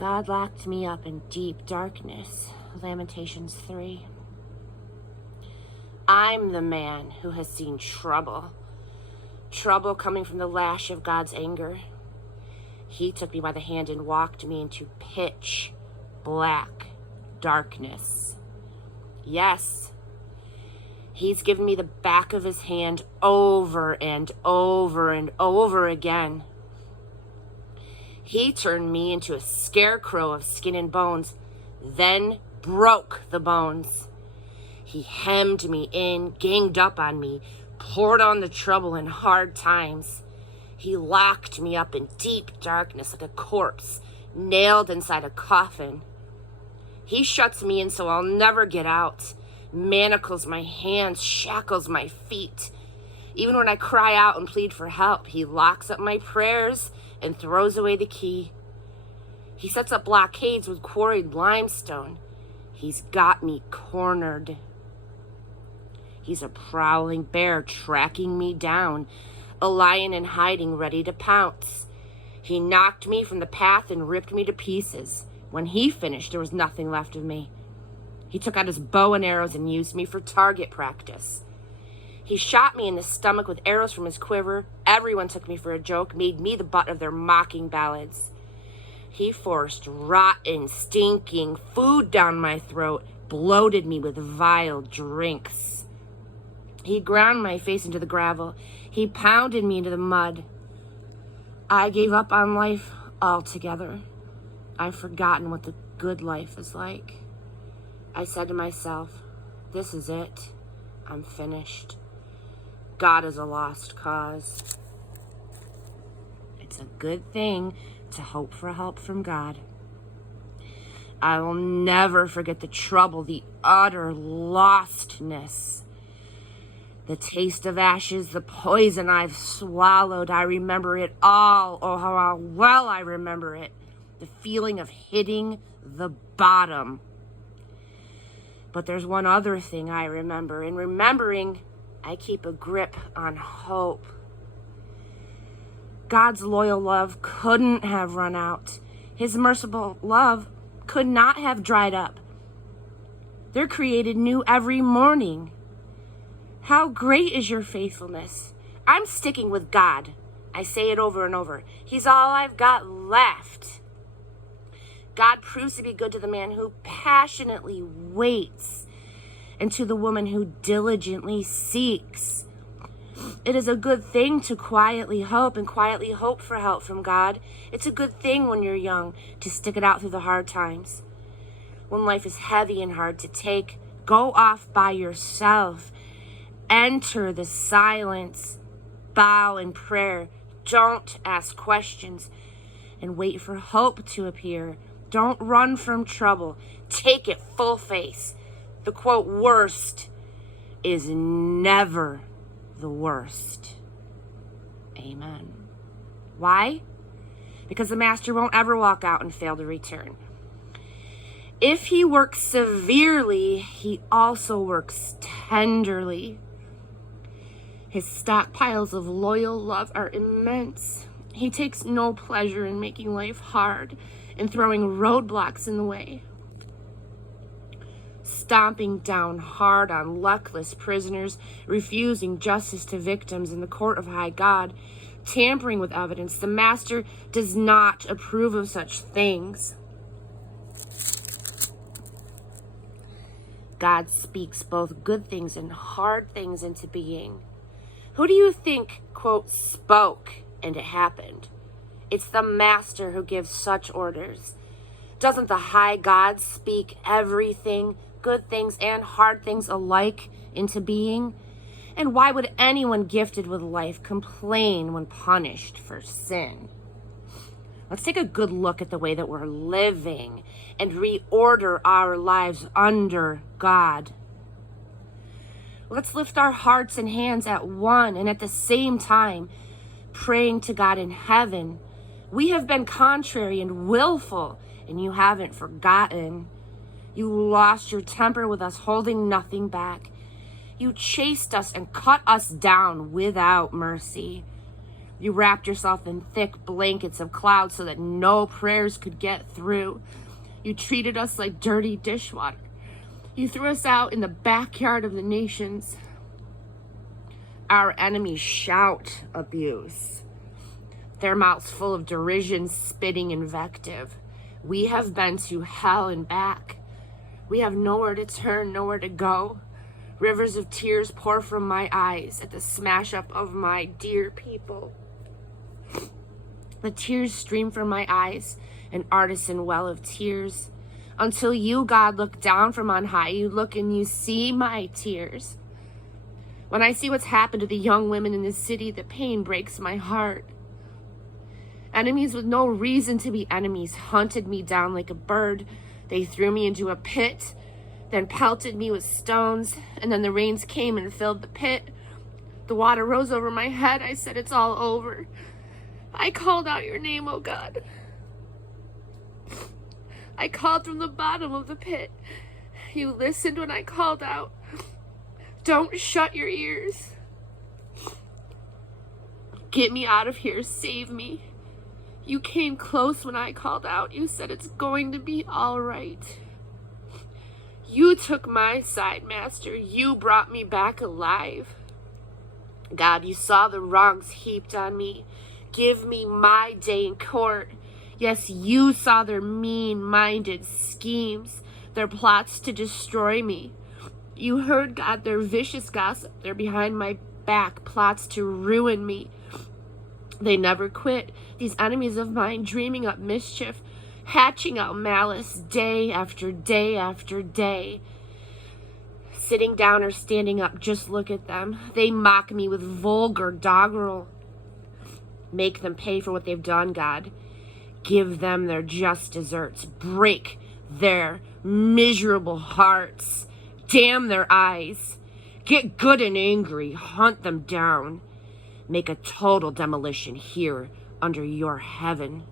God locked me up in deep darkness. Lamentations 3. I'm the man who has seen trouble. Trouble coming from the lash of God's anger. He took me by the hand and walked me into pitch black darkness. Yes, he's given me the back of his hand over and over and over again. He turned me into a scarecrow of skin and bones, then broke the bones. He hemmed me in, ganged up on me, poured on the trouble in hard times. He locked me up in deep darkness like a corpse, nailed inside a coffin. He shuts me in so I'll never get out, manacles my hands, shackles my feet. Even when I cry out and plead for help, he locks up my prayers and throws away the key. He sets up blockades with quarried limestone. He's got me cornered. He's a prowling bear tracking me down, a lion in hiding ready to pounce. He knocked me from the path and ripped me to pieces. When he finished, there was nothing left of me. He took out his bow and arrows and used me for target practice. He shot me in the stomach with arrows from his quiver. Everyone took me for a joke, made me the butt of their mocking ballads. He forced rotten, stinking food down my throat, bloated me with vile drinks. He ground my face into the gravel. He pounded me into the mud. I gave up on life altogether. I've forgotten what the good life is like. I said to myself, this is it. I'm finished. God is a lost cause. It's a good thing to hope for help from God. I will never forget the trouble, the utter lostness. The taste of ashes, the poison I've swallowed, I remember it all. Oh, how well I remember it. The feeling of hitting the bottom. But there's one other thing I remember. In remembering, I keep a grip on hope. God's loyal love couldn't have run out. His merciful love could not have dried up. They're created new every morning. How great is your faithfulness? I'm sticking with God. I say it over and over. He's all I've got left. God proves to be good to the man who passionately waits and to the woman who diligently seeks. It is a good thing to quietly hope and quietly hope for help from God. It's a good thing when you're young to stick it out through the hard times. When life is heavy and hard to take, go off by yourself. Enter the silence, bow in prayer. Don't ask questions and wait for hope to appear. Don't run from trouble. Take it full face. The quote, worst is never the worst. Amen. Why? Because the master won't ever walk out and fail to return. If he works severely, he also works tenderly. His stockpiles of loyal love are immense. He takes no pleasure in making life hard and throwing roadblocks in the way. Stomping down hard on luckless prisoners, refusing justice to victims in the court of high God, tampering with evidence. The master does not approve of such things. God speaks both good things and hard things into being. Who do you think, quote, spoke and it happened? It's the master who gives such orders. Doesn't the high God speak everything, good things and hard things alike, into being? And why would anyone gifted with life complain when punished for sin? Let's take a good look at the way that we're living and reorder our lives under God. Let's lift our hearts and hands at one and at the same time, praying to God in heaven. We have been contrary and willful, and you haven't forgotten. You lost your temper with us, holding nothing back. You chased us and cut us down without mercy. You wrapped yourself in thick blankets of clouds so that no prayers could get through. You treated us like dirty dishwater. You threw us out in the backyard of the nations. Our enemies shout abuse, their mouths full of derision, spitting, invective. We have been to hell and back. We have nowhere to turn, nowhere to go. Rivers of tears pour from my eyes at the smash up of my dear people. The tears stream from my eyes, an artisan well of tears. Until you, God, look down from on high, you look and you see my tears. When I see what's happened to the young women in this city, the pain breaks my heart. Enemies with no reason to be enemies hunted me down like a bird. They threw me into a pit, then pelted me with stones, and then the rains came and filled the pit. The water rose over my head. I said, it's all over. I called out your name, oh God. I called from the bottom of the pit. You listened when I called out. Don't shut your ears. Get me out of here. Save me. You came close when I called out. You said it's going to be all right. You took my side, Master. You brought me back alive. God, you saw the wrongs heaped on me. Give me my day in court. Yes, you saw their mean-minded schemes, their plots to destroy me. You heard, God, their vicious gossip. They're behind my back, plots to ruin me. They never quit, these enemies of mine, dreaming up mischief, hatching out malice day after day after day. Sitting down or standing up, just look at them. They mock me with vulgar doggerel. Make them pay for what they've done, God. Give them their just deserts. Break their miserable hearts. Damn their eyes. Get good and angry. Hunt them down. Make a total demolition here under your heaven.